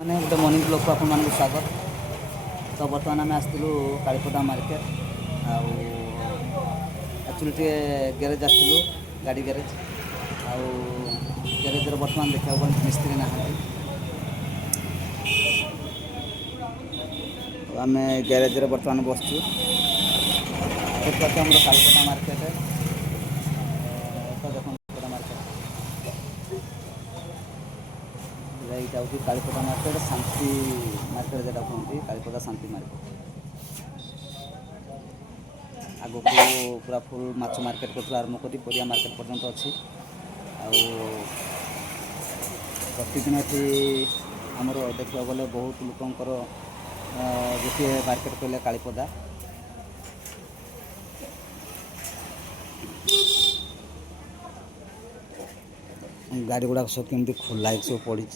मैंने गोटे morning blog को आपन स्वागत। तो बर्तमान आम आसलु कालीपदा मार्केट एक्चुअली टे ग्यारेज आसलु गाड़ी ग्यारेज ग्यारेज बर्तमान देखा मिस्त्री ना आम ग्यारेज बर्तमान बसचु कालीपदा मार्केट तो देखो यहाँ हूँ कालीपदा मार्केट शांति मार्केट जोटा कहते कालीपदा शांति मार्केट आगो को पूरा फुल माछ मार्केट को आरम्भ कर परिया मार्केट पर्यंत अच्छी प्रतिदिन ये आमर देखा गले बहुत लोकंर गोटे मार्केट कहले कालीपदा गाड़ी गुड़ाक सब केमती खोला सब पड़ी